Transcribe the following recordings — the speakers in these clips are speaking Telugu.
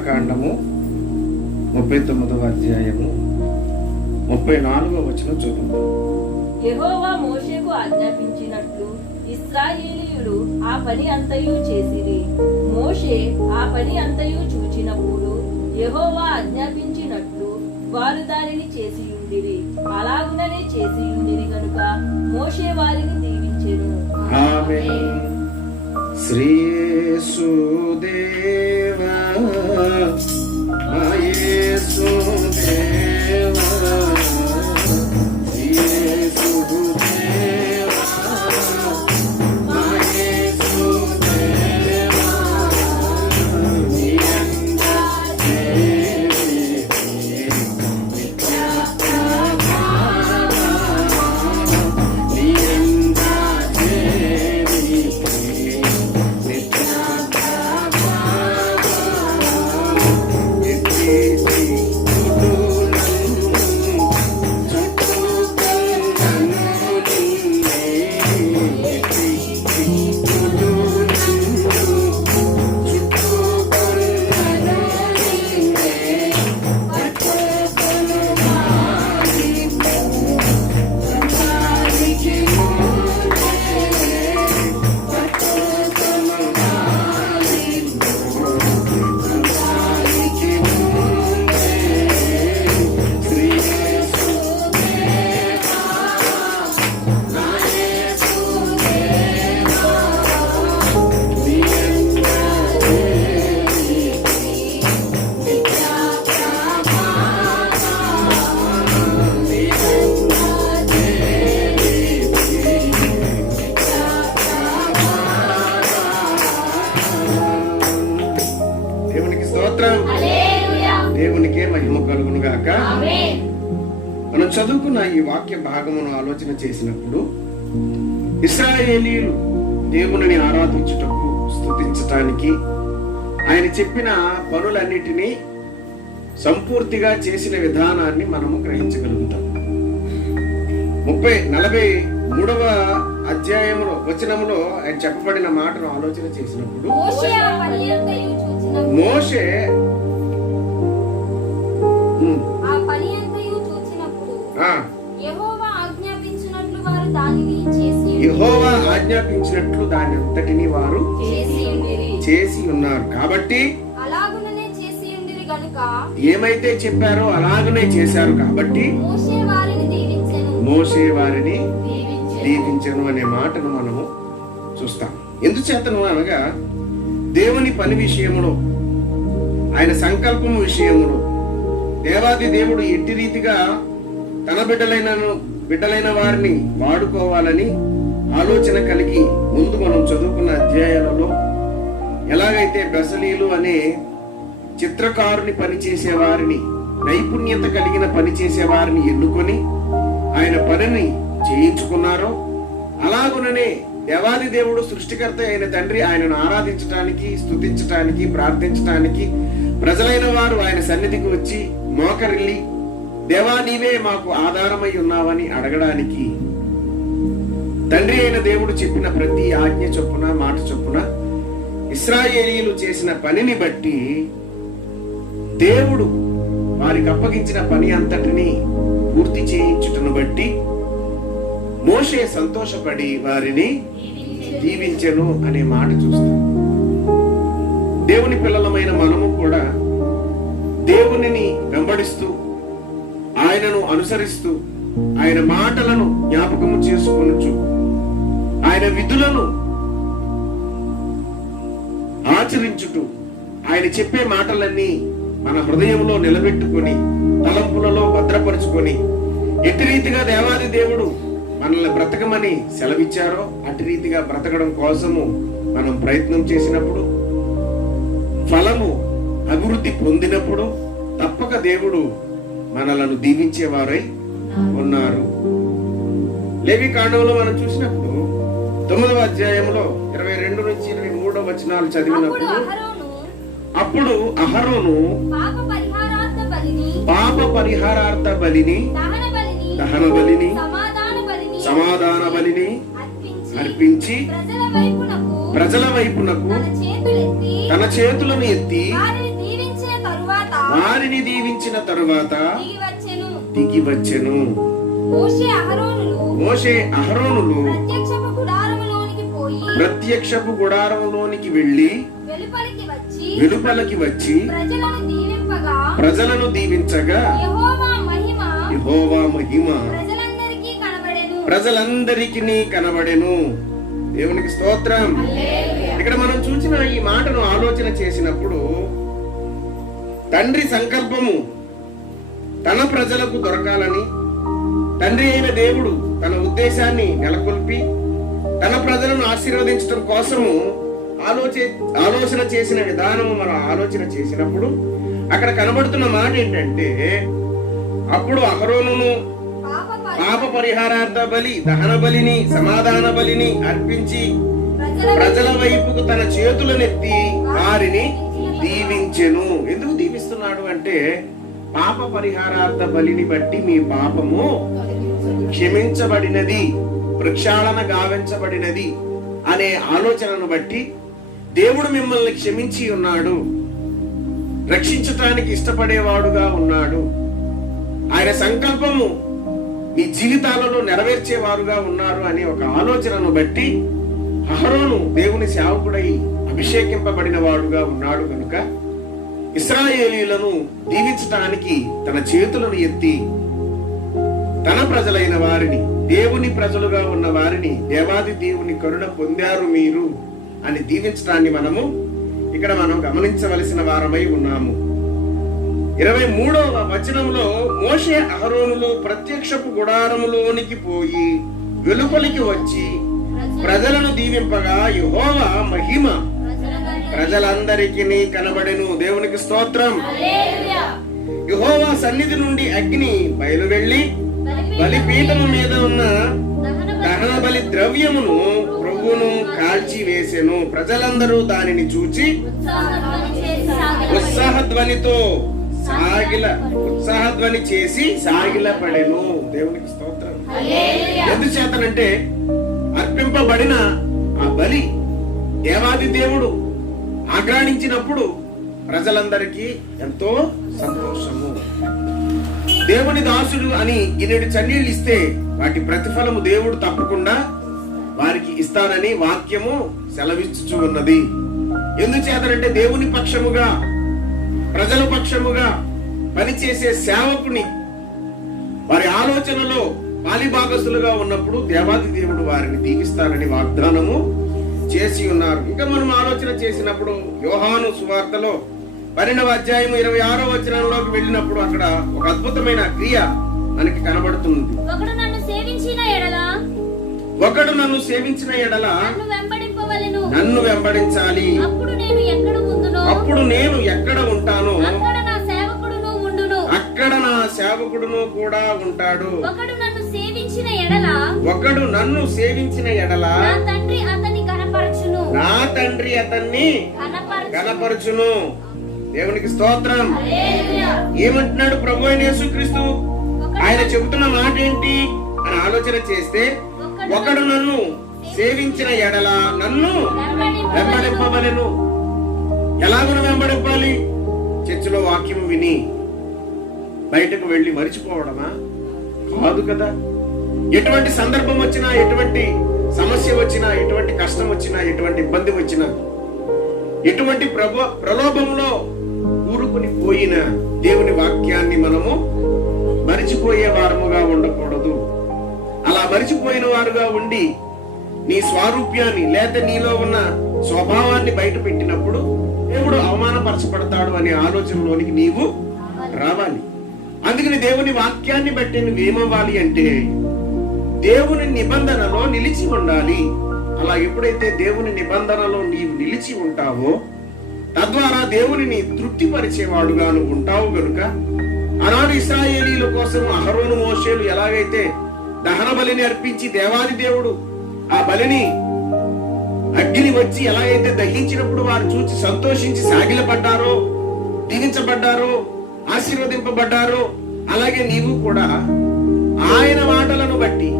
సంఖ్యాకాండము 39వ అధ్యాయము 34వ వచనం చదువుతాం. యెహోవా మోషేకు ఆజ్ఞాపించినట్లు ఇశ్రాయేలీయులు ఆ పని అంతయు చేసిరి. మోషే ఆ పని అంతయు చూచినప్పుడు యెహోవా ఆజ్ఞాపించినట్లు వారు దానిని చేసియుండిరి. అలాగుననే చేసియుండిరి గనుక మోషే వారిని దీవించెను. ఆమేన్. శ్రీ యేసుదేవా మా యేసుదేవా శ్రీ యేసుదేవా మా యేసుదేవా నీ దేవునికే మహిమ కలుగును గాక. మనం చదువుకున్న ఈ వాక్య భాగమును ఆలోచన చేసినప్పుడు ఇశ్రాయేలీయులు దేవునిని ఆరాధించుటకు, స్తుతించటానికి ఆయన చెప్పిన పనులన్నిటినీ సంపూర్తిగా చేసిన విధానాన్ని మనము గ్రహించగలుగుతాం. 43వ అధ్యాయంలో వచనములో ఆయన చెప్పబడిన మాటను ఆలోచన చేసినప్పుడు మోషే యెహోవా ఆజ్ఞాపించినట్లు దాని అంతటిని వారు చేసి ఉన్నారు. కాబట్టి ఏమైతే చెప్పారో అలాగనే చేశారు. కాబట్టి మోషే వారిని దీవించెను అనే మాటను మనము చూస్తాం. ఎందుచేతను అనగా దేవుని పని విషయంలో, ఆయన సంకల్పం విషయంలో దేవాది దేవుడు ఎట్టి రీతిగా తన బిడ్డలైన వారిని వాడుకోవాలని ఆలోచన కలిగి ముందు మనం చదువుకున్న అధ్యాయాలలో ఎలాగైతే బెసలీలు అనే చిత్రకారుని పనిచేసే వారిని, నైపుణ్యత కలిగిన పనిచేసే వారిని ఎన్నుకొని ఆయన పనిని చేయించుకున్నారో, అలాగుననే దేవాది దేవుడు సృష్టికర్త అయిన తండ్రి ఆయనను ఆరాధించటానికి, స్తుతించటానికి, ప్రార్థించటానికి ప్రజలైన వారు ఆయన సన్నిధికి వచ్చి మోకరిల్లి దేవా నీవే మాకు ఆధారమై ఉన్నావని అడగడానికి తండ్రి అయిన దేవుడు చెప్పిన ప్రతి ఆజ్ఞ చొప్పున, మాట చొప్పున ఇశ్రాయేలీయులు చేసిన పనిని బట్టి దేవుడు వారికి అప్పగించిన పని అంతటిని పూర్తి చేయించుటను బట్టి మోషే సంతోషపడి వారిని దీవించెను అనే మాట చూస్తాం. దేవుని పిల్లలమైన మనము కూడా దేవునిని వెంబడిస్తూ, ఆయనను అనుసరిస్తూ, ఆయన మాటలను జ్ఞాపకము చేసుకొనుచు, ఆయన విధులను ఆచరించుటూ, ఆయన చెప్పే మాటలన్నీ మన హృదయంలో నిలబెట్టుకొని, తలంపులలో భద్రపరుచుకొని, ఎట్టి రీతిగా దేవాది దేవుడు మనల్ని బ్రతకమని సెలవిచ్చారో అటు రీతిగా బ్రతకడం కోసము మనం ప్రయత్నం చేసినప్పుడు, ఫలము అభివృద్ధి పొందినప్పుడు తప్పక దేవుడు మనలను దీవించేవారై ఉన్నారు. లేవి కాండంలో మనం చూసినప్పుడు 9వ అధ్యాయంలో 22 నుంచి 23 వచనాలు చదివినప్పుడు అప్పుడు అహరోను పాప పరిహారార్థ బలిని, దహన బలిని, సమాధాన బలిని అర్పించి ప్రజల వైపునకు తన చేతులను ఎత్తి వారిని దీవించిన తరువాత దిగి వచ్చెను. మోషే అహరోనులు ప్రత్యక్షపు గుడారములోనికి వెళ్ళి వెలుపలికి వచ్చి ప్రజలను దీవించగా యెహోవా మహిమ ప్రజలందరికీ కనబడెను. దేవునికి స్తోత్రం. ఇక్కడ మనం చూసిన ఈ మాటను ఆలోచన చేసినప్పుడు తండ్రి సంకల్పము తన ప్రజలకు దొరకాలని, తండ్రి అయిన దేవుడు తన ఉద్దేశాన్ని నెలకొల్పి తన ప్రజలను ఆశీర్వదించడం కోసము ఆలోచన చేసిన విధానము మనం ఆలోచన చేసినప్పుడు అక్కడ కనబడుతున్న మాట ఏంటంటే, అప్పుడు అహరోనును పాప పరిహారార్థ బలి, దహన బలిని, సమాధాన బలిని అర్పించి ప్రజల వైపుకు తన చేతులనెత్తి వారిని దీవించెను. ఎందుకు దీవిస్తున్నాడు అంటే, పాప పరిహారార్థ బలిని బట్టి మీ పాపము క్షమించబడినది, ప్రక్షాళన గావించబడినది అనే ఆలోచనను బట్టి దేవుడు మిమ్మల్ని క్షమించి ఉన్నాడు, రక్షించటానికి ఇష్టపడేవాడుగా ఉన్నాడు. ఆయన సంకల్పము మీ జీవితాలలో నెరవేర్చేవారుగా ఉన్నారు అనే ఒక ఆలోచనను బట్టి అహరోను దేవుని సేవకుడై అభిషేకింపబడిన వాడుగా ఉన్నాడు కనుక ఇశ్రాయేలీయులను దీవించటానికి తన చేతులను ఎత్తి తన ప్రజలైన వారిని, దేవుని ప్రజలుగా ఉన్న వారిని, దేవాది దేవుని కరుణ పొందారు మీరు అని దీవించడాన్ని మనం గమనించవలసిన వారమై ఉన్నాము. 23వ వచనంలో మోషే అహరోనులు ప్రత్యక్షపు గుడారములోనికి పోయి వెలుపలికి వచ్చి ప్రజలను దీవింపగా యెహోవా మహిమ ప్రజలందరికీ కనబడెను. దేవునికి స్తోత్రం. యెహోవా సన్నిధి నుండి అగ్ని బయలువెళ్లి బలిపీఠము మీద ఉన్న దహన బలి ద్రవ్యమును ప్రభువును కాల్చి వేసెను. ప్రజలందరూ దానిని చూచి ఉత్సాహధ్వని చేసి సాగిలపడెను. దేవునికి స్తోత్రం. ఎందుచేతనంటే అర్పింపబడిన ఆ బలి దేవాది దేవుడు ఆగ్రాణించినప్పుడు ప్రజలందరికీ ఎంతో సంతోషము. దేవుని దాసుడు అని గిన్నెడు చన్నీళ్ళు ఇస్తే వాటి ప్రతిఫలము దేవుడు తప్పకుండా వారికి ఇస్తానని వాక్యము సెలవిచ్చుచు ఉన్నది. ఎందుచేతనంటే దేవుని పక్షముగా, ప్రజల పక్షముగా పనిచేసే సేవకుని వారి ఆలోచనలో పాలిభాగస్తులుగా ఉన్నప్పుడు దేవాది దేవుడు వారిని దీవిస్తానని వాగ్దానము చేసి ఉన్నారు. ఇంకా మనం ఆలోచన చేసినప్పుడు యోహాను సువార్తలో 12వ అధ్యాయం 26వ వచనంలోకి వెళ్ళినప్పుడు అక్కడ ఒక అద్భుతమైన క్రియ మనకి కనబడుతుంది. ఒకడు నన్ను సేవించిన ఎడల నన్ను వెంబడించాలి. అప్పుడు నేను ఎక్కడ ఉంటానో అక్కడ నా సేవకుడును కూడా ఉంటాడు. ఒకడు నన్ను సేవించిన ఎడల నా తండ్రి అతన్ని కనపరచును. దేవునికి స్తోత్రం. ఏమంటున్నాడు ప్రభు అయిన యేసుక్రీస్తు? ఆయన చెబుతున్న మాట ఏంటి అని ఆలోచన చేస్తే, ఒకడు నన్ను సేవించిన ఎడల నన్ను వెంబడింపవలెను. ఎలాగను వెంబడింపాలి? చర్చిలో వాక్యం విని బయటకు వెళ్ళి మరిచిపోవడమా? కాదు కదా. ఎటువంటి సందర్భం వచ్చినా, ఎటువంటి సమస్య వచ్చినా, ఎటువంటి కష్టం వచ్చినా, ఎటువంటి ఇబ్బంది వచ్చినా, ఎటువంటి ప్రలోభంలో కూరుకుని పోయిన దేవుని వాక్యాన్ని మనము మరిచిపోయే వారముగా ఉండకూడదు. అలా మరిచిపోయిన వారుగా ఉండి నీ స్వారూప్యాన్ని లేక నీలో ఉన్న స్వభావాన్ని బయట పెట్టినప్పుడు దేవుడు అవమానపరచబడతాడు అనే ఆలోచనలోనికి నీవు రావాలి. అందుకని దేవుని వాక్యాన్ని బట్టి నువ్వేమవ్వాలి అంటే దేవుని నిబంధనలో నిలిచి ఉండాలి. అలా ఎప్పుడైతే దేవుని నిబంధనలో నీవు నిలిచి ఉంటావో తద్వారా దేవునిని తృప్తిపరిచేవాడుగా నువ్వు ఉంటావు గనుక ఆనాడు ఇశ్రాయేలీల కోసం అహరోను మోషేలు ఎలాగైతే దహన బలిని అర్పించి దేవాది దేవుడు ఆ బలిని అగ్ని వచ్చి ఎలాగైతే దహించినప్పుడు వారు చూసి సంతోషించి సాగిలపడ్డారో, దీవించబడ్డారో, ఆశీర్వదింపబడ్డారో, అలాగే నీవు కూడా ఆయన మాటలను బట్టి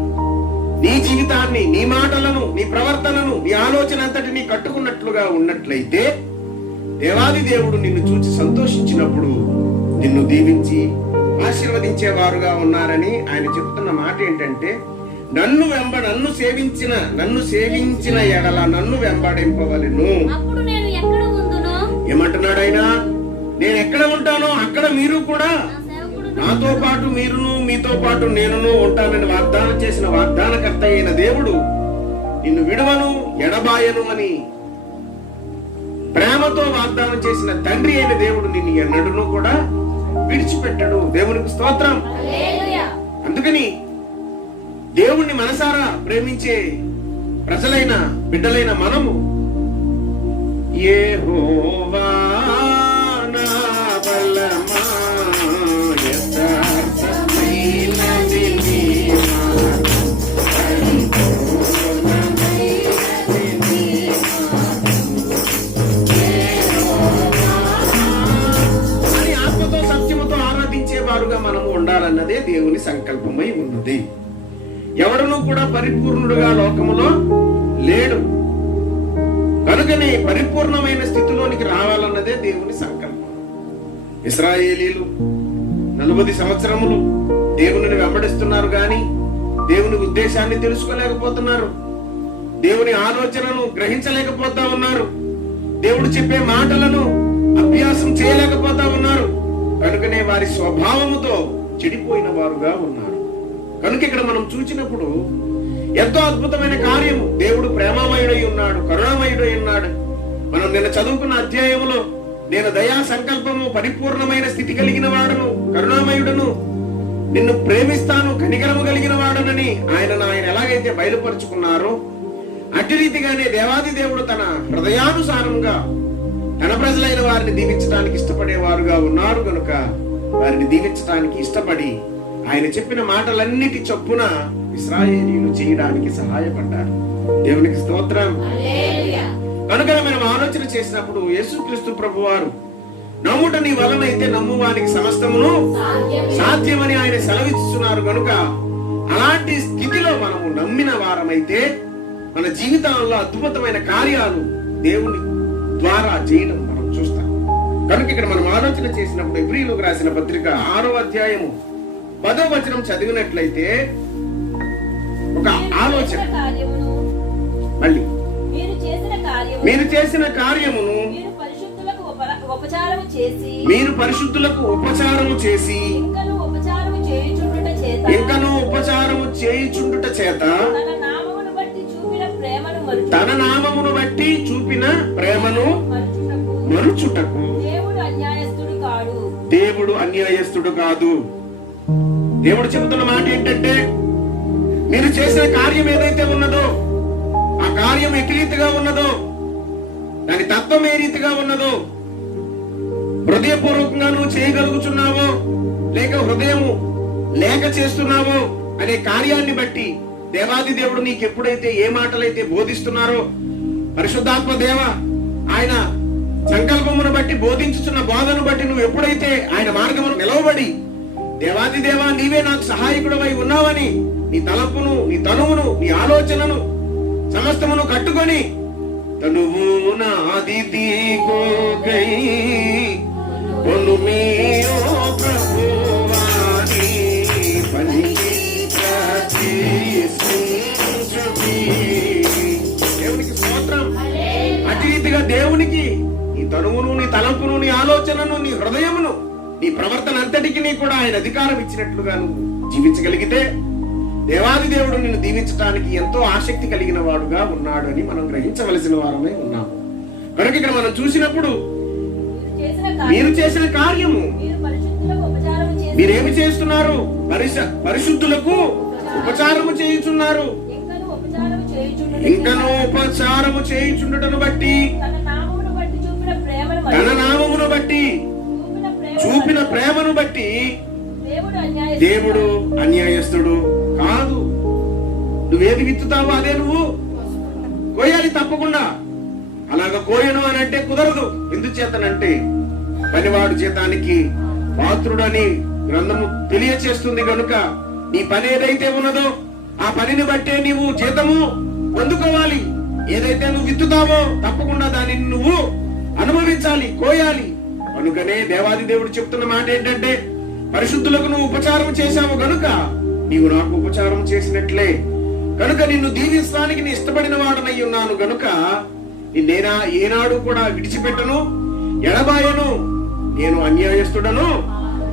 నీ జీవితాన్ని, నీ మాటలను, నీ ప్రవర్తనను, నీ ఆలోచన అంతటిని కట్టుకున్నట్లుగా ఉన్నట్లయితే దేవాది దేవుడు నిన్ను చూసి సంతోషించినప్పుడు నిన్ను దీవించి ఆశీర్వదించేవారుగా ఉన్నారని ఆయన చెబుతున్న మాట ఏంటంటే, నన్ను సేవించిన ఎడల నన్ను వెంబడింపవలెను. అప్పుడు నేను ఎక్కడ ఉందునో, ఏమంటున్నాడు ఆయన? నేను ఎక్కడ ఉంటానో అక్కడ మీరు కూడా నా సేవకుడు నాతో పాటు మీరును, మీతో పాటు నేనును ఉంటానని వాగ్దానం చేసిన వాగ్దానకర్త అయిన దేవుడు నిన్ను విడువను ఎడబాయను అని ప్రేమతో వాగ్దానం చేసిన తండ్రి అయిన దేవుడు నిన్ను ఎన్నడూ కూడా విడిచిపెట్టడు. దేవునికి స్తోత్రం. హల్లెలూయా. అందుకని దేవుణ్ణి మనసారా ప్రేమించే ప్రజలైన బిడ్డలైన మనము యెహోవా నా బలమా, యథార్థమైనది నీ మార్గం, పరిపూర్ణమైనది నీ మార్గం అని ఆత్మతో సత్యముతో ఆరాధించేవారుగా మనము ఉండాలన్నదే దేవుని సంకల్పమై ఉన్నది. ఎవరునూ కూడా పరిపూర్ణుడుగా లోకములో లేడు. కనుకనే పరిపూర్ణమైన స్థితిలోనికి రావాలన్నదే దేవుని సంకల్పం. ఇశ్రాయేలీలు 40 సంవత్సరములు దేవునిని వెంబడిస్తున్నారు గాని దేవుని ఉద్దేశాన్ని తెలుసుకోలేకపోతున్నారు. దేవుని ఆలోచనను గ్రహించలేకపోతా ఉన్నారు. దేవుడు చెప్పే మాటలను అభ్యాసం చేయలేకపోతా ఉన్నారు. కనుకనే వారి స్వభావముతో చెడిపోయిన వారుగా ఉన్నారు. కనుక ఇక్కడ మనం చూచినప్పుడు ఎంతో అద్భుతమైన కార్యము. దేవుడు ప్రేమమయుడై ఉన్నాడు, కరుణామయుడై ఉన్నాడు. మనం నిన్న చదువుకున్న అధ్యాయములో నేను దయా సంకల్పము, పరిపూర్ణమైన స్థితి కలిగిన వాడును, కరుణామయుడును, నిన్ను ప్రేమిస్తాను, కనికరము కలిగిన వాడునని ఆయన ఎలాగైతే బయలుపరుచుకున్నారో అట్టి రీతిగానే దేవాది దేవుడు తన హృదయానుసారంగా తన ప్రజలైన వారిని దీవించడానికి ఇష్టపడేవారుగా ఉన్నారు. కనుక వారిని దీవించడానికి ఇష్టపడి ఆయన చెప్పిన మాటలన్నిటి చొప్పున ఇశ్రాయేలీయులు చేయడానికి సహాయపడ్డారు. దేవునికి స్తోత్రం. హల్లెలూయా. కనుక మనం ఆలోచన చేసినప్పుడు యేసుక్రీస్తు ప్రభువారు నమ్ముట నీ వలనైతే నమ్మువానికి సమస్తమును సాధ్యమని ఆయన సెలవిస్తున్నారు. కనుక అలాంటి స్థితిలో మనము నమ్మిన వారమైతే మన జీవితంలో అద్భుతమైన కార్యాలు దేవుని ద్వారా చేయడం మనం చూస్తాం. కనుక ఇక్కడ మనం ఆలోచన చేసినప్పుడు ఎబ్రీయులకు రాసిన పత్రిక 6వ అధ్యాయము 10వ వచనం చదివినట్లయితే ఒక ఆలోచన. మళ్ళీ మీరు చేసిన కార్యమును మీరు పరిశుద్ధులకు ఉపచారము చేసి ఇంకను ఉపచారము చేయుచుండుట చేత తన నామమును బట్టి చూపిన ప్రేమను మరుచుటకు దేవుడు అన్యాయస్తుడు కాదు. దేవుడు చెబుతున్న మాట ఏంటంటే, మీరు చేసిన కార్యం ఏదైతే ఉన్నదో ఆ కార్యం ఎట్టి రీతిగా ఉన్నదో, దాని తత్వం ఏ రీతిగా ఉన్నదో, హృదయపూర్వకంగా నువ్వు చేయగలుగుతున్నావో లేక హృదయము లేక చేస్తున్నావో అనే కార్యాన్ని బట్టి దేవాది దేవుడు నీకు ఎప్పుడైతే ఏ మాటలైతే బోధిస్తున్నారో, పరిశుద్ధాత్మ దేవ ఆయన సంకల్పమును బట్టి బోధించుతున్న బోధను బట్టి నువ్వు ఎప్పుడైతే ఆయన మార్గమును నిలవబడి దేవాది దేవా నీవే నాకు సహాయకుడవై ఉన్నావని నీ తలపును, నీ తనువును, నీ ఆలోచనను సమస్తమును కట్టుకొని తనువు నాది తీగోగై కొను మీరో ప్రభువాని పనికి ప్రతిష్ఠించుమి. దేవునికి స్తోత్రం. అట్టి రీతిగా దేవునికి నీ తనువును, నీ తలంపును, నీ ఆలోచనను, నీ హృదయమును, నీ ప్రవర్తన అంతటికి కూడా ఆయన అధికారం ఇచ్చినట్లుగా నువ్వు జీవించగలిగితే దేవాది దేవుడు నిన్ను దీవించడానికి ఎంతో ఆసక్తి కలిగిన వాడుగా ఉన్నాడు అని మనం గ్రహించవలసిన వారమే ఉన్నాము. కనుక ఇక్కడ మనం చూసినప్పుడు మీరు చేసిన కార్యము, మీరేమి చేస్తున్నారు? పరిశుద్ధులకు ఉపచారము చేయుచున్నారు. ఇంకను ఉపచారము చేయుచుండుటను బట్టి తన నామమును బట్టి చూపిన ప్రేమను బట్టి దేవుడు అన్యాయస్తుడు కాదు. నువ్వేది విత్తుతావో అదే నువ్వు కోయాలి తప్పకుండా. అలాగ కోయను అని అంటే కుదరదు. ఎందుచేతనంటే పనివాడు జీతానికి పాత్రుడని గ్రంథము తెలియచేస్తుంది. కనుక నీ పని ఏదైతే ఉన్నదో ఆ పనిని బట్టే నీవు జీతము పొందుకోవాలి. ఏదైతే నువ్వు విత్తుతావో తప్పకుండా దానిని నువ్వు అనుభవించాలి, కోయాలి. కనుకనే దేవాది దేవుడు చెప్తున్న మాట ఏంటంటే, పరిశుద్ధులకు నువ్వు ఉపచారం చేశావు గనుక నీవు నాకు ఉపచారం చేసినట్లే. కనుక నిన్ను దీవిస్తానికి నీ ఇష్టపడిన వాడనై ఉన్నాను గనుక నిన్నేనా ఏనాడు కూడా విడిచిపెట్టను, ఎడబాయను. నేను అన్యాయస్తుడను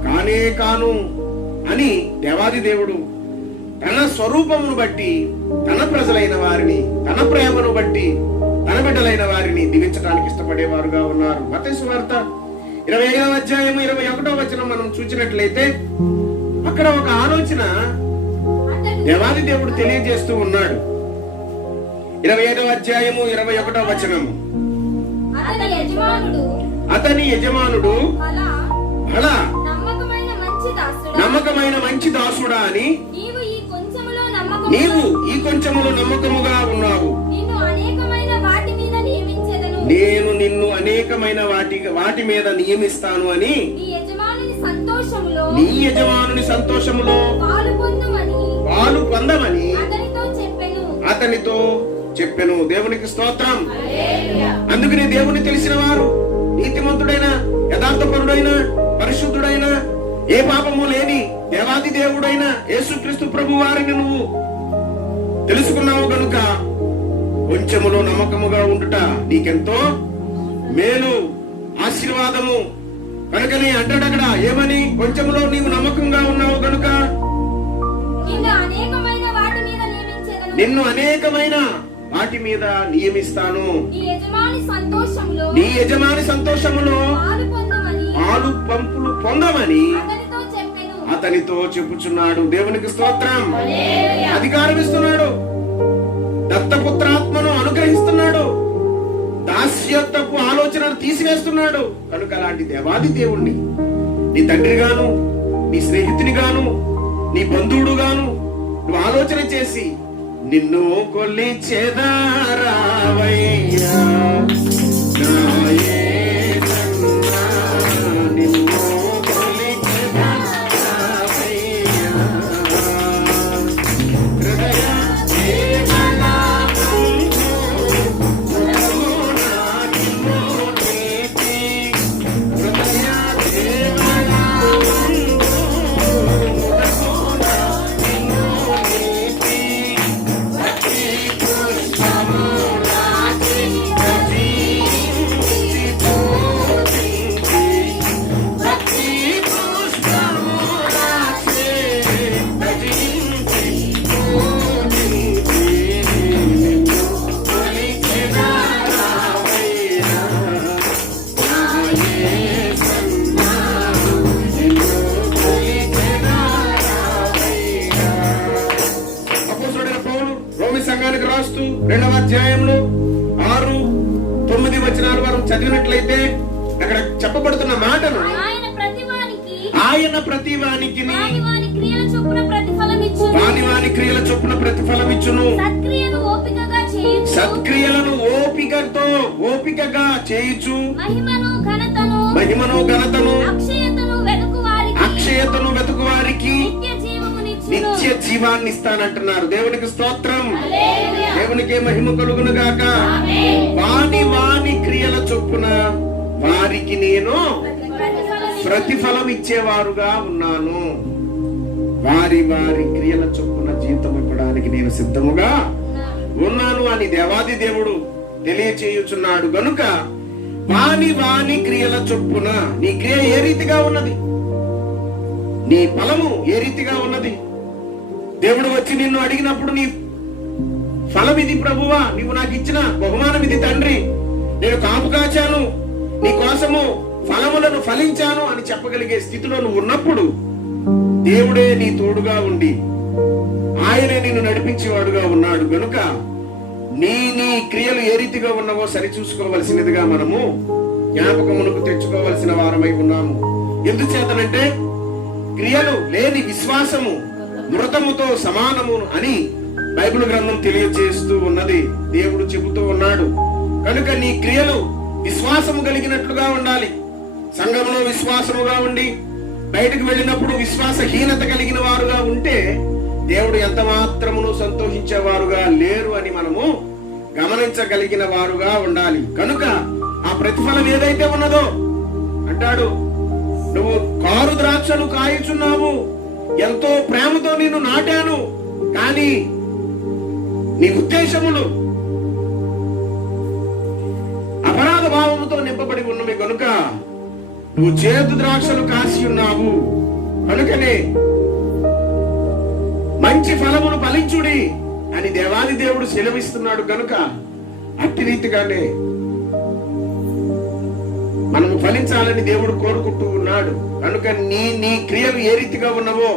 కానే కాను అని దేవాది దేవుడు తన స్వరూపమును బట్టి తన ప్రజలైన వారిని, తన ప్రేమను బట్టి తన బిడ్డలైన వారిని దీవించడానికి ఇష్టపడేవారుగా ఉన్నారు. మత్తయి సువార్త 25వ అధ్యాయం 21వ వచనం మనం చూసినట్లయితే అక్కడ ఒక ఆలోచన దేవాది దేవుడు తెలియజేస్తూ ఉన్నాడు. 25వ అధ్యాయము 21వ వచనము, అతని యజమానుడు బలా నమ్మకమైన మంచి దాసుడా అని, నీవు ఈ కొంచెములో నమ్మకముగా ఉన్నావు, నేను నిన్ను అనేకమైన వాటి మీద నియమిస్తాను అని నీ యజమానుని సంతోషములో పాలు పొందమని అతనితో చెప్పెను. దేవునికి స్తోత్రం. అందుకని దేవుని తెలిసిన వారు, నీతిమంతుడైన, యథార్థపరుడైన, పరిశుద్ధుడైన, ఏ పాపము లేని దేవాది దేవుడైన యేసుక్రీస్తు ప్రభు వారిని నువ్వు తెలుసుకున్నావు గనుక కొంచెములో నమ్మకముగా ఉండుట నీకెంతో మేలు, ఆశీర్వాదము. కనుకనే అంటాడు అక్కడ ఏమని, కొంచెములో నీవు నమ్మకంగా ఉన్నావు గనుక నిన్ను అనేకమైన వాటి మీద నియమిస్తాను, నీ యజమాని సంతోషములో పాలు పంపులు పొందమని అతనితో చెప్పుచున్నాడు. దేవునికి స్తోత్రం. అధికారం ఇస్తున్నాడు, దత్తపుత్రాత్మను అనుగ్రహిస్తున్నాడు, దాస్యత్వపు ఆలోచనను తీసివేస్తున్నాడు. కనుక అలాంటి దేవాది దేవుణ్ణి నీ తండ్రిగాను, నీ స్నేహితునిగాను, నీ బంధువుడుగాను నువ్వు ఆలోచన చేసి నిన్ను కొలిచెదారావయ్యా నా యేసయ్యా, నిన్ను కొలిచెదారావయ్యా. హృదయ సంఘానికి రాస్తూ 2వ అధ్యాయంలో 6-9 వచనాలు మనం చదివినట్లయితే అక్కడ చెప్పబడుతున్న మాటను, ఆయన ప్రతివానికి వాని క్రియల చొప్పున ప్రతిఫలమిచ్చును, సత్క్రియలను ఓపికగా చేయుచు మహిమను ఘనతను అక్షయతను వెతుకు వారికి నిత్య జీవాన్ని ఇస్తానంటున్నారు. దేవునికి స్తోత్రం. దేవునికి మహిమ కలుగును గాక. వాని క్రియల చొప్పున వారికి నేను ప్రతిఫలం ఇచ్చేవారుగా ఉన్నాను. వారి క్రియల చొప్పున జీతం ఇవ్వడానికి నేను సిద్ధముగా ఉన్నాను అని దేవాది దేవుడు తెలియచేయుచున్నాడు. గనుక వాని క్రియల చొప్పున నీ క్రియ ఏ రీతిగా ఉన్నది, నీ ఫలము ఏ రీతిగా ఉన్నది, దేవుడు వచ్చి నిన్ను అడిగినప్పుడు నీ ఫలం ఇది ప్రభువా, నీవు నాకు ఇచ్చిన బహుమానం ఇది తండ్రి, నేను కాపు కాచాను, నీ కోసము ఫలములను ఫలించాను అని చెప్పగలిగే స్థితిలో నువ్వు ఉన్నప్పుడు దేవుడే నీ తోడుగా ఉండి ఆయనే నిన్ను నడిపించేవాడుగా ఉన్నాడు. గనుక నీ క్రియలు ఏ రీతిగా ఉన్నావో సరిచూసుకోవలసినదిగా మనము జ్ఞాపకమునకు తెచ్చుకోవలసిన వారమై ఉన్నాము. ఎందుచేతనంటే క్రియలు లేని విశ్వాసము మృతముతో సమానము అని బైబిల్ గ్రంథం తెలియజేస్తూ ఉన్నది. దేవుడు చెబుతూ ఉన్నాడు. కనుక నీ క్రియలు విశ్వాసము కలిగినట్లుగా ఉండాలి. సంఘంలో విశ్వాసముగా ఉండి బయటకు వెళ్ళినప్పుడు విశ్వాసహీనత కలిగిన వారుగా ఉంటే దేవుడు ఎంత మాత్రమును సంతోషించేవారుగా లేరు అని మనము గమనించగలిగిన వారుగా ఉండాలి. కనుక ఆ ప్రతిఫలం ఏదైతే ఉన్నదో అంటాడు, నువ్వు కారు ద్రాక్షలు కాయుచున్నావు, ఎంతో ప్రేమతో నిన్ను నాటాను, కానీ నీ ఉద్దేశములు అపరాధ భావముతో నింపబడి ఉన్నవి కనుక నువ్వు చేదు ద్రాక్షలు కాసి ఉన్నావు. కనుకనే మంచి ఫలమును ఫలించుడి అని దేవాది దేవుడు సెలవిస్తున్నాడు. కనుక అట్టి రీతిగానే మనము ఫలించాలని దేవుడు కోరుకుంటూ ఉన్నాడు. కనుక నీ క్రియలు ఏ రీతిగా ఉన్నవో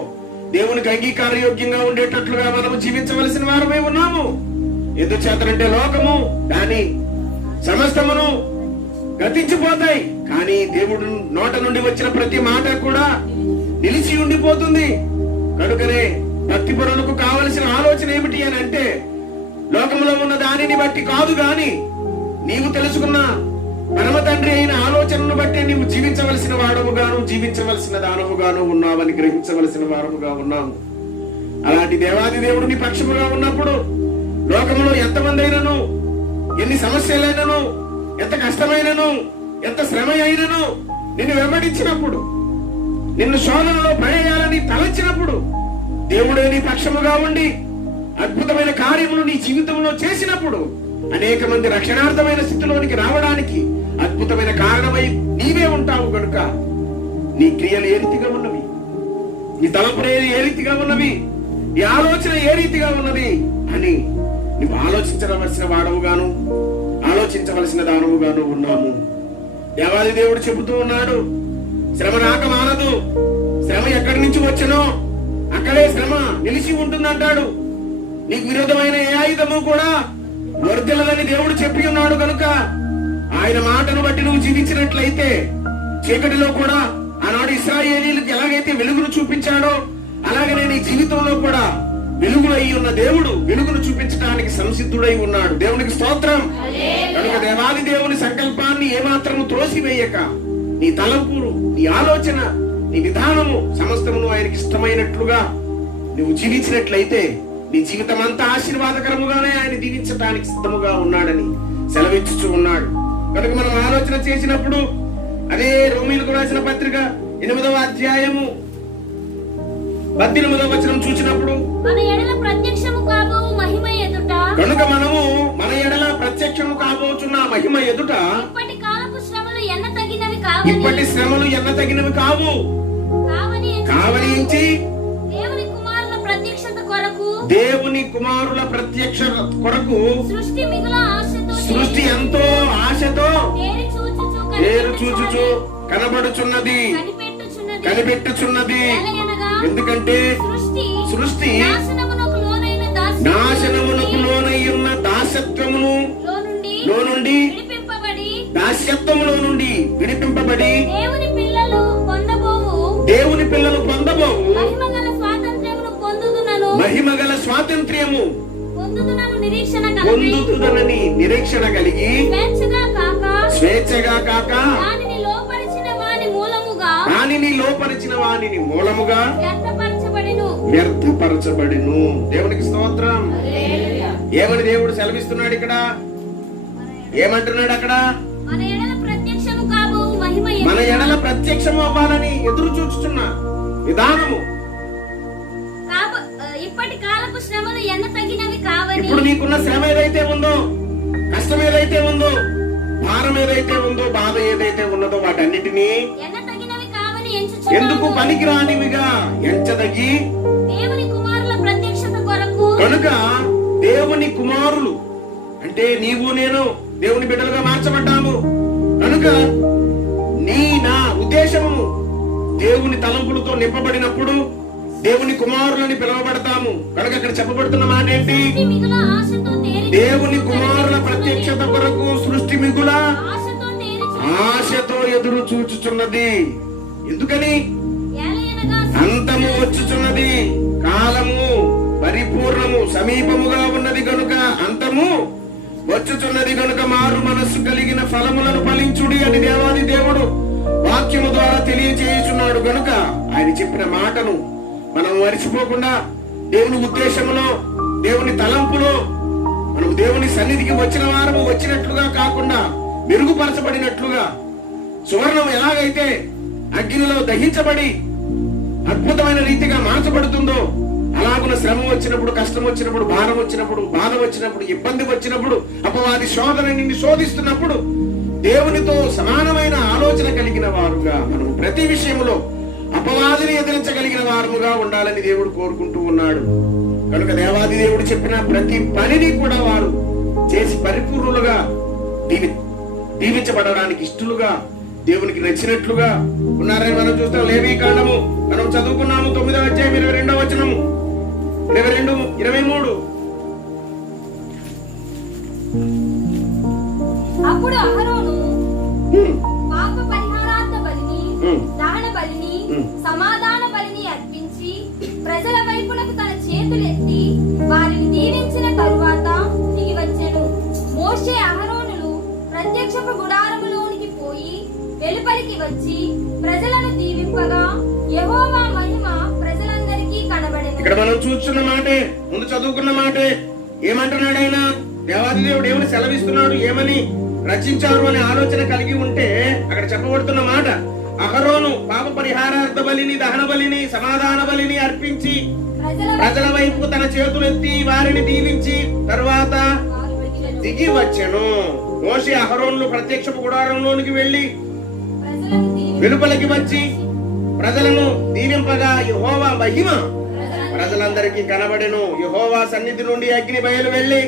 దేవునికి అంగీకార యోగ్యంగా ఉండేటట్లుగా మనము జీవించవలసిన వారమే ఉన్నాము. ఎందుచేతనంటే లోకము దాని సమస్తమును గతించిపోతాయి, కానీ దేవుడు నోట నుండి వచ్చిన ప్రతి మాట కూడా నిలిచి ఉండిపోతుంది. కనుకనే భక్తిపరులకు కావలసిన ఆలోచన ఏమిటి అని అంటే, లోకంలో ఉన్న దానిని బట్టి కాదు గాని నీవు తెలుసుకున్న పరమ తండ్రి అయిన ఆలోచనను బట్టి నీవు జీవించవలసిన వాడముగాను జీవించవలసిన దానముగాను ఉన్నావని గ్రహించవలసిన వారముగా ఉన్నాము. అలాంటి దేవాది దేవుడు నీ పక్షముగా ఉన్నప్పుడు లోకంలో ఎంతమంది అయినను, ఎన్ని సమస్యలైనను, ఎంత కష్టమైనను, ఎంత శ్రమ అయినను నిన్ను వెంబడించినప్పుడు, నిన్ను శోధనలో పడేయాలని తలచినప్పుడు దేవుడే నీ పక్షముగా ఉండి అద్భుతమైన కార్యములు నీ జీవితంలో చేసినప్పుడు అనేక మంది రక్షణార్థమైన స్థితిలోనికి రావడానికి అద్భుతమైన కారణమై నీవే ఉంటావు. కనుక నీ క్రియలు ఏ రీతిగా ఉన్నవి, నీ తలంపులు ఏ రీతిగా ఉన్నవి, నీ ఆలోచన ఏ రీతిగా ఉన్నది అని నువ్వు ఆలోచించవలసిన వాడవుగాను ఆలోచించవలసిన దానవుగాను ఉన్నాము. దేవాది దేవుడు చెబుతూ ఉన్నాడు, శ్రమ రాక మానదు, శ్రమ ఎక్కడి నుంచి వచ్చనో అక్కడే శ్రమ నిలిచి ఉంటుందంటాడు. నీకు విరోధమైన ఏ ఆయుధము కూడా వర్ధిల్లదని దేవుడు చెప్పి ఉన్నాడు. కనుక ఆయన మాటను బట్టి నువ్వు జీవించినట్లయితే చీకటిలో కూడా ఆనాడు ఇశ్రాయేలీలకు ఎలాగైతే వెలుగును చూపించాడో అలాగనే నీ జీవితంలో కూడా వెలుగులై ఉన్న దేవుడు వెలుగును చూపించడానికి సంసిద్ధుడై ఉన్నాడు. దేవునికి స్తోత్రం. కనుక దేవాది దేవుని సంకల్పాన్ని ఏమాత్రము త్రోసివేయక నీ తలంపులు, నీ ఆలోచన, నీ విధానము సమస్తమును ఆయనకి ఇష్టమైనట్లుగా నువ్వు జీవించినట్లయితే నీ జీవితం అంతా ఆశీర్వాదకరముగానే ఆయన దీవించడానికి సిద్ధముగా ఉన్నాడని సెలవిచ్చుచూ ఉన్నాడు. కనుక మనం ఆలోచన చేసినప్పుడు అదే రోమీయులకు రాసిన పత్రిక 8వ అధ్యాయము 18వ వచనం చూసినప్పుడు, మన ఎడల ప్రత్యక్షము కాబోవు మహిమ ఎదుట, కనుక మనము మన ఎడల ప్రత్యక్షము కాబోచున్న మహిమ ఎదుట ఇప్పటి కాలపు శ్రమలు ఎన్న తగినవి ఇప్పటి శ్రమలు ఎన్న తగినవి కావు కావలించి దేవుని కుమారుల ప్రత్యక్షత కొరకు, దేవుని కుమారుల ప్రత్యక్షత కొరకు సృష్టి ఎంతో ఆశతో తేరు చూచుచు కనబడుచున్నది, కనిపెట్టుచున్నది. ఎందుకంటే సృష్టి నాశనమునకు లోనై ఉన్న దాసత్వమును లో నుండి దాస్యత్వములో నుండి విడిపింపబడి దేవుని పిల్లలు పొందబోవు మహిమగల స్వాతంత్ర్యము పొందుతుదనని నిరీక్షణ కలిగి స్వేచ్ఛగా కాక దానిని లోపరిచిన వానిని మూలముగా వ్యర్థపరచబడిను. దేవునికి స్తోత్రం. ఏమని దేవుడు సెలవిస్తున్నాడు ఇక్కడ? ఏమంటున్నాడు అక్కడ? మన ఎడల ప్రత్యక్షము అవ్వాలని ఎదురు చూస్తున్న విధానము. ఇప్పటి కాలపు శ్రమలు ఎన్న తగినవి కావని. ఇప్పుడు నీకున్న శ్రమ ఏదైతే ఉందో, కష్టం ఏదైతే ఉందో, భారం ఏదైతే ఉందో, బాధ ఏదైతే ఉన్నదో వాటన్నిటినీ ఎన్న తగినవి కావని ఎంచుచున్నావు. ఎందుకు పనికిరానివిగా ఎంచదగి దేవుని కుమారుల ప్రత్యక్షత కొరకు. కనుక దేవుని కుమారులు అంటే నీవు నేను దేవుని బిడ్డలుగా మార్చబడ్డాము. కనుక నా ఉద్దేశము దేవుని తలంపులతో నింపబడినప్పుడు దేవుని కుమారులని పిలువబడతాము. కనుక ఇక్కడ చెప్పబడుతున్న మాట ఏంటి? దేవుని కుమారుల ప్రత్యక్షత కొరకు సృష్టి మిగుల ఆశతో ఎదురు చూచుచున్నది. ఎందుకని? అంతము వచ్చుచున్నది, కాలము పరిపూర్ణము సమీపముగా ఉన్నది కనుక, అంతము వచ్చుచున్నది కనుక మారు మనస్సు కలిగిన ఫలములను ఫలించుడి అని దేవాది దేవుడు వాక్యము ద్వారా తెలియజేయుచున్నాడు. కనుక ఆయన చెప్పిన మాటను మనం మరిచిపోకుండా దేవుని ఉద్దేశములో, దేవుని తలంపులో మనం దేవుని సన్నిధికి వచ్చిన వారము వచ్చినట్లుగా కాకుండా మెరుగుపరచబడినట్లుగా సువర్ణం ఎలాగైతే అగ్నిలో దహించబడి అద్భుతమైన రీతిగా మార్చబడుతుందో, అలాగున శ్రమ వచ్చినప్పుడు, కష్టం వచ్చినప్పుడు, భారం వచ్చినప్పుడు, బాధ వచ్చినప్పుడు, ఇబ్బంది వచ్చినప్పుడు, అపవాది శోధన నిన్ను శోధిస్తున్నప్పుడు దేవునితో సమానమైన ఆలోచన కలిగిన వారుగా మనం ప్రతి విషయంలో అపవాదిని ఎదిరించగలిగిన వారుగా ఉండాలని దేవుడు కోరుకుంటూ ఉన్నాడు. కనుక దేవాది దేవుడు చెప్పిన ప్రతి పనిని కూడా వారు చేసి పరిపూర్ణులుగా దీవించబడడానికి ఇష్టలుగా, దేవునికి నచ్చినట్లుగా ఉన్నారని మనం చూస్తాం. లేవీ కాండము మనం చదువుకున్నాము 9వ అధ్యాయం 22వ వచనము, 22, 23. అప్పుడు అహరోను పాప పరిహారార్థ బలిని, దహన బలిని, సమాధాన బలిని అర్పించి ప్రజల వైపునకు తన చేతులెత్తి వారిని దీవించిన తరువాత దిగి వచ్చెను. మోషే అహరోనులు ప్రత్యక్షపు గుడారములోనికి పోయి వెలుపలికి వచ్చి ప్రజలను దీవింపగా యెహోవా మహిమ ప్రజలందరికీ కనబడెను. ఇక్కడ మనం చూస్తున్న మాటే, ముందు చదువుకున్న మాటే. ఏమంటున్నాడు ఆయన? దేవాది దేవుడు ఏమని సెలవిస్తున్నాడు, ఏమని రచించారు అనే ఆలోచన కలిగి ఉంటే అక్కడ చెప్పబడుతున్న మాట, అహరోను పాప పరిహారార్థ బలిని, దహన బలిని, సమాధాన బలిని అర్పించి ప్రజల వైపు తన చేతులెత్తి వారిని దీవించి తరువాత దిగి వచ్చెను. మోషే అహరోనులు ప్రత్యక్షపు గుడారంలోనికి వెళ్లి వెలుపలికి వచ్చి ప్రజలను దీవింపగా యెహోవా మహిమ ప్రజలందరికీ కనబడెను. యెహోవా సన్నిధి నుండి అగ్ని బయలు వెళ్లి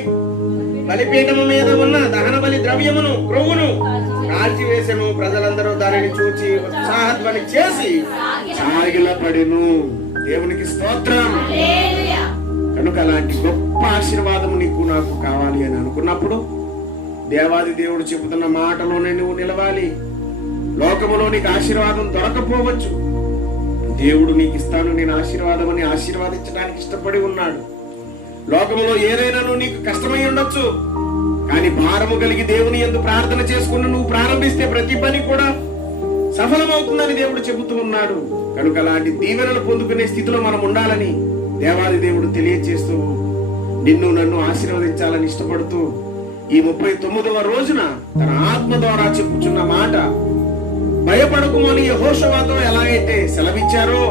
బలిపీఠము మీద ఉన్న దహన బలి ద్రవ్యమును, క్రొవ్వును కాల్చివేసెను. ప్రజలందరూ దానిని చూచి ఉత్సాహధ్వని చేసి సాగిలపడెను. దేవునికి స్తోత్రం. కనుక అలాంటి గొప్ప ఆశీర్వాదము నీకు నాకు కావాలి అని అనుకున్నప్పుడు దేవాది దేవుడు చెబుతున్న మాటలోనే నువ్వు నిలవాలి. లోకములో నీకు ఆశీర్వాదం దొరకపోవచ్చు, దేవుడు నీకు ఇస్తాను నేను ఆశీర్వాదం అని ఆశీర్వాదించడానికి ఇష్టపడి ఉన్నాడు. లోకములో ఏదైనా నీకు కష్టమై ఉండొచ్చు, కానీ భారము కలిగి దేవుని యందు ప్రార్థన చేసుకుని నువ్వు ప్రారంభిస్తే ప్రతి పని కూడా సఫలమవుతుందని దేవుడు చెబుతూ ఉన్నాడు. కనుక అలాంటి దీవెనలు పొందుకునే స్థితిలో మనం ఉండాలని దేవాది దేవుడు తెలియజేస్తూ నిన్ను నన్ను ఆశీర్వదించాలని ఇష్టపడుతూ ఈ 39వ రోజున తన ఆత్మ ద్వారా చెప్పుచున్న మాట, భయపడకుమని యెహోషువతో ఎలాగైతే సెలవిచ్చారో,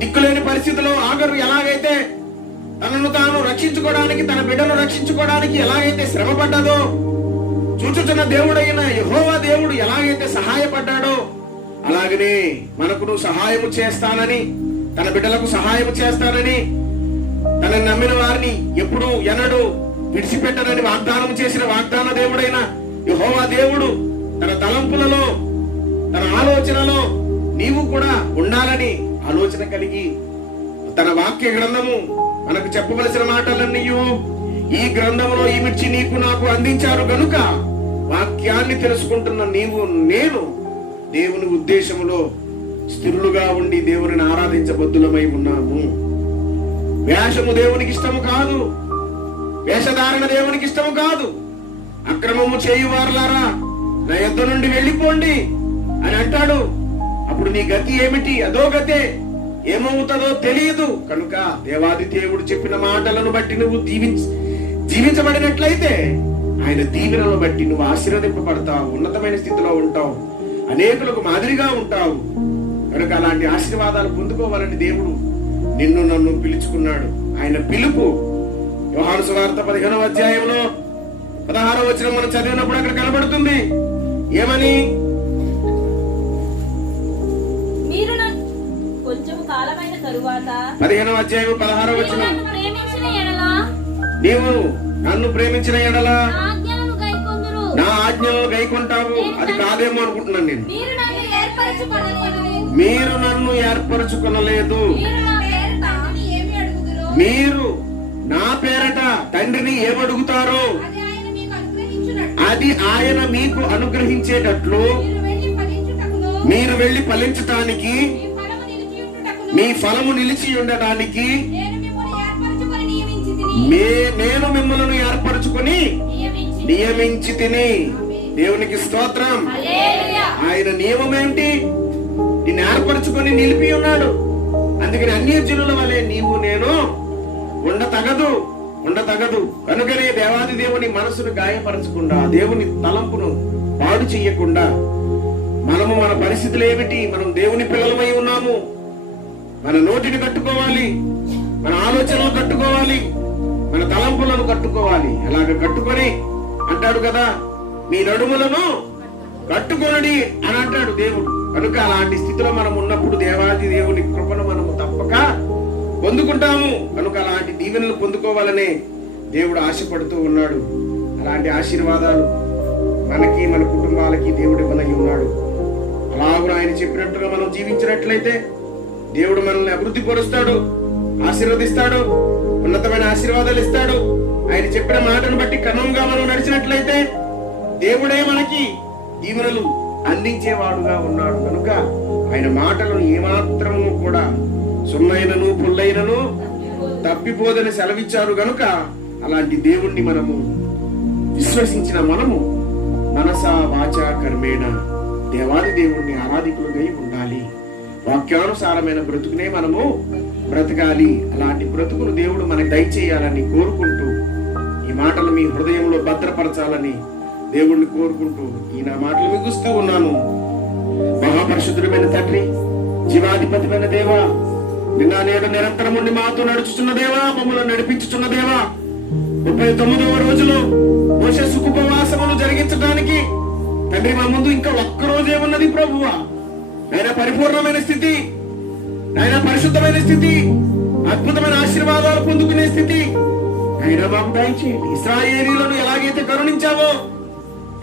దిక్కులేని పరిస్థితిలో ఆగరు ఎలాగైతే తనను తాను రక్షించుకోవడానికి, తన బిడ్డను రక్షించుకోవడానికి ఎలాగైతే శ్రమ పడ్డదో, చూచుచున్న దేవుడైన యెహోవా దేవుడు ఎలాగైతే సహాయపడ్డాడో, అలాగనే మనకు సహాయము చేస్తానని, తన బిడ్డలకు సహాయము చేస్తానని, తన నమ్మిన వారిని ఎప్పుడు ఎన్నడూ విడిచిపెట్టనని వాగ్దానం చేసిన వాగ్దాన దేవుడైన యెహోవా దేవుడు తన తలంపులలో, తన ఆలోచనలో నీవు కూడా ఉండాలని ఆలోచన కలిగి తన వాక్య గ్రంథము మనకు చెప్పవలసిన మాటలన్నీ ఈ గ్రంథంలో ఈమిచ్చి నీకు నాకు అందించారు గనుక వాక్యాన్ని తెలుసుకుంటున్న నీవు నేను దేవుని ఉద్దేశములో స్థిరులుగా ఉండి దేవుని ఆరాధించబద్దులమై ఉన్నాము. వేషము దేవునికి ఇష్టము కాదు, వేషధారణ దేవునికి ఇష్టము కాదు. అక్రమము చేయువారులారా నా యొద్ద నుండి వెళ్ళిపోండి అని అంటాడు. అప్పుడు నీ గతి ఏమిటి? అదో గతే, ఏమవుతుందో తెలియదు. కనుక దేవాది దేవుడు చెప్పిన మాటలను బట్టి నువ్వు జీవించబడినట్లయితే ఆయన దీవెనలను బట్టి నువ్వు ఆశీర్వదింపబడతావు, ఉన్నతమైన స్థితిలో ఉంటావు, అనేకులకు మాదిరిగా ఉంటావు. కనుక అలాంటి ఆశీర్వాదాలు పొందుకోవాలని దేవుడు నిన్ను నన్ను పిలుచుకున్నాడు. ఆయన పిలుపు యోహాను సువార్త 15వ అధ్యాయంలో 16వ వచనం మనం చదివినప్పుడు అక్కడ కనబడుతుంది. ఏమని? మీరు కొంచెం కాలమైన తరువాత 15వ అధ్యాయం 16వ వచనం, ప్రేమించిన ఎడల నీవు నన్ను ప్రేమించిన ఎడల నా ఆజ్ఞలను గైకొందురు. నా ఆజ్ఞలను గైకొంటావు. అది కాదేమో అనుకుంటున్నాను నేను. మీరు నన్ను ఏర్పరచుకొనలేదు, మీరు నన్ను ఏర్పరచుకొనలేదు, మీరు నా పేరిట ఏమి అడుగుదురో మీరు నా పేరట తండ్రిని ఏమడుగుతారో అది ఆయన మీకు అనుగ్రహించునట్లు అది ఆయన మీకు అనుగ్రహించేటట్లు మీరు వెళ్లి ఫలించటానికి, మీ ఫలము నిలిచి ఉండటానికి నేను మిమ్మల్ని ఏర్పరచుకొని నియమించి తిని. దేవునికి స్తోత్రం. ఆయన నియమం ఏంటి? నిన్ను ఏర్పరచుకొని నిలిపి ఉన్నాడు. అందుకని అన్యజనుల వలె నీవు నేను ఉండతగదు. కనుకనే దేవాది దేవుని మనసును గాయపరచకుండా, దేవుని తలంపును పాడు చెయ్యకుండా మనము మన పరిస్థితులు ఏమిటి? మనం దేవుని పిల్లలమై ఉన్నాము. మన నోటిని కట్టుకోవాలి, మన ఆలోచనలు కట్టుకోవాలి, మన తలంపులను కట్టుకోవాలి. అలాగ కట్టుకొని అంటాడు కదా, మీ నడుములను కట్టుకొనడి అని అంటాడు దేవుడు. కనుక అలాంటి స్థితిలో మనం ఉన్నప్పుడు దేవాది దేవుని కృపను మనము తప్పక పొందుకుంటాము. కనుక అలాంటి దీవెనలు పొందుకోవాలనే దేవుడు ఆశపడుతూ ఉన్నాడు. అలాంటి ఆశీర్వాదాలు మనకి, మన కుటుంబాలకి దేవుడు ఇవ్వనై ఉన్నాడు. అలాగే ఆయన చెప్పినట్టుగా మనం జీవించినట్లయితే దేవుడు మనల్ని అభివృద్ధి పరుస్తాడు, ఆశీర్వదిస్తాడు, ఉన్నతమైన ఆశీర్వాదాలు ఇస్తాడు. ఆయన చెప్పిన మాటను బట్టి క్రమంగా మనం నడిచినట్లయితే దేవుడే మనకి దీవెనలు అందించేవాడుగా ఉన్నాడు. కనుక ఆయన మాటలను ఏమాత్రము కూడా సున్నైనను పుల్లైనను తప్పిపోదని సెలవిచ్చారు. గనుక అలాంటి దేవుణ్ణి మనము విశ్వసించిన మనము మనస వాచ కర్మేణ దేవాది దేవుణ్ణి ఆరాధికులుగా ఉండాలి. వాక్యానుసారమైన బ్రతుకునే మనము బ్రతకాలి. అలాంటి బ్రతుకును దేవుడు మనకు దయచేయాలని కోరుకుంటూ ఈ మాటలు మీ హృదయంలో భద్రపరచాలని దేవుణ్ణి కోరుకుంటూ ఈ నా మాటలు మిగుస్తూ ఉన్నాను. మహాపరిశుద్ధుడమైన తండ్రి, జీవాధిపతిమైన దేవా, నిన్న నేడు నిరంతరం ఉండి మాతో నడుచుచున్న దేవా, మమ్మల్ని నడిపించుచున్న దేవా, 39వ రోజులో మోషే సుఖోపవాసములు జరిగించడానికి తండ్రి మా ముందు ఇంకా ఒక్కరోజే ఉన్నది ప్రభువా. ఆయన పరిపూర్ణమైన స్థితి, ఆయన పరిశుద్ధమైన స్థితి, అద్భుతమైన ఆశీర్వాదాలు పొందుకునే స్థితి ఆయన మాకు దయచేయండి. ఇశ్రాయేలీయులను ఎలాగైతే కరుణించావో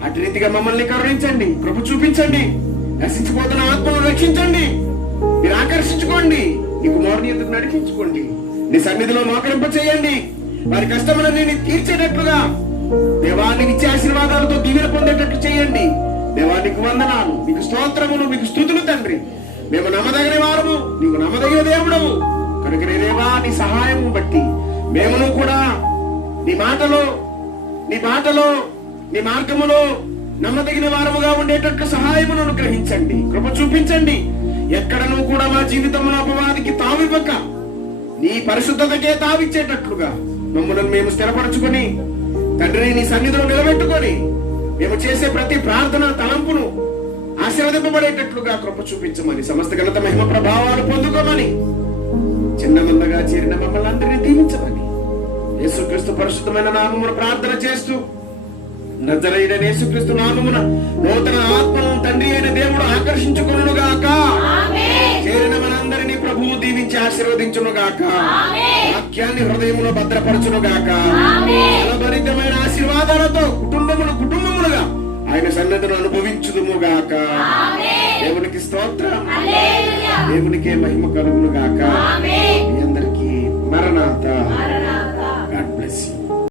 అటు రీతిగా మమ్మల్ని కరుణించండి, కృప చూపించండి. నశించిపోతున్న ఆత్మను రక్షించండి, మీరు ఆకర్షించుకోండి, నీ కుమారుని ఎదురు నడిపించుకోండి, నీ సన్నిధిలో మోకరింప చేయండి. వారి కష్టములన్నీ తీర్చేటట్లుగా దేవానికి ఇచ్చే ఆశీర్వాదాలతో దీవెన పొందేటట్లు చేయండి. దేవానికి వందనాలు, మీకు స్తోత్రములు, మీకు స్తుతులు తండ్రి. మేము నమ్మదగిన వారము, నీవు నమ్మదగిన దేవుడవు. కనుక దేవా, నీ సహాయము బట్టి మేమును కూడా నీ మాటలో, నీ బాటలో, నీ మార్గములో నమ్మదగిన వారముగా ఉండేటట్లు సహాయమును అనుగ్రహించండి, కృప చూపించండి. ఎక్కడనూ కూడా మా జీవితంలో అపవాదికి తావివ్వక నీ పరిశుద్ధతకే తావిచ్చేటట్లుగా మమ్మల్ని మేము స్థిరపరచుకొని తండ్రి నీ సన్నిధిలో నిలబెట్టుకొని మేము చేసే ప్రతి ప్రార్థన తలంపును ఆశీర్వదింపబడేటట్లుగా కృప చూపించమని, సమస్త ఘనత మహిమ ప్రభావాలు పొందుకోమని, చిన్న మందగా చేరిన మమ్మల్ని అందరినీ దీవించమని యేసుక్రీస్తు పరిశుద్ధమైన నామమున ప్రార్థన చేస్తూ, నజరేయుడైన యేసుక్రీస్తు నామమున నూతన ఆత్మను తండ్రి అయిన దేవుడు ఆకర్షించుకొనుగాక. చేరిన మనందరినీ ప్రభువు దీవించి ఆశీర్వదించునుగాక. వాక్యాన్ని హృదయములో భద్రపరచునుగాక. ఫలభరితమైన ఆశీర్వాదాలతో కుటుంబములుగా ఆయన సన్నిధిని అనుభవించుదుముగాక. దేవునికి స్తోత్రం, దేవునికే మహిమ కలుగునుగాక.